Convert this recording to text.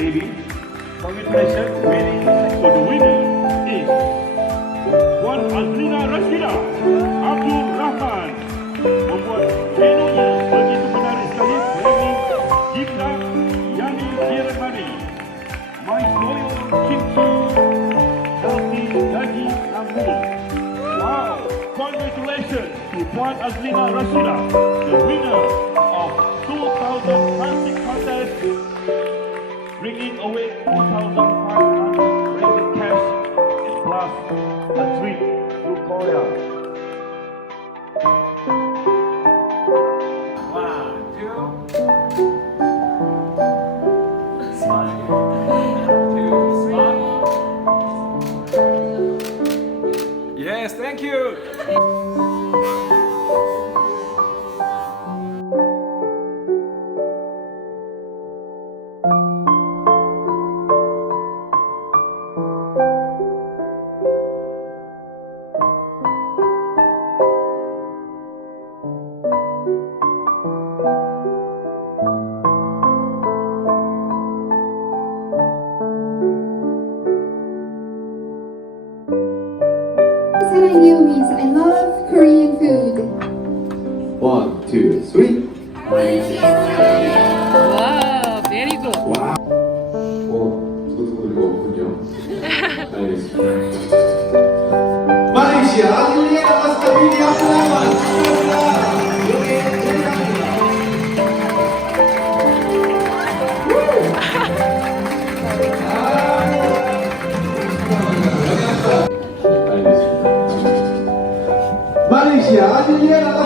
David, congratulations, winning. So the winner is Puan Azlina Rashida Abdul Rahman, membuat menunya begitu menarik sekali. Framing Jika Yani Jeremani, My Loyal Kimchi, Healthy Dagi Nambul. Wow, congratulations to Puan Azlina Rashida, the winner of 2000 Plastic Contest, bringing away 2,500 ringgit cash plus a trip to Korea. 1, 2. Smile. 2, smile. Yes, thank you. What I knew means I love Korean food. 1, 2, 3. Wow, very good. 와. 저도 이거 없군요. 알겠습니다. 말레이시아 유리에나 마스터비디아 플라만. 알겠습니다. 말레이시아 아질리아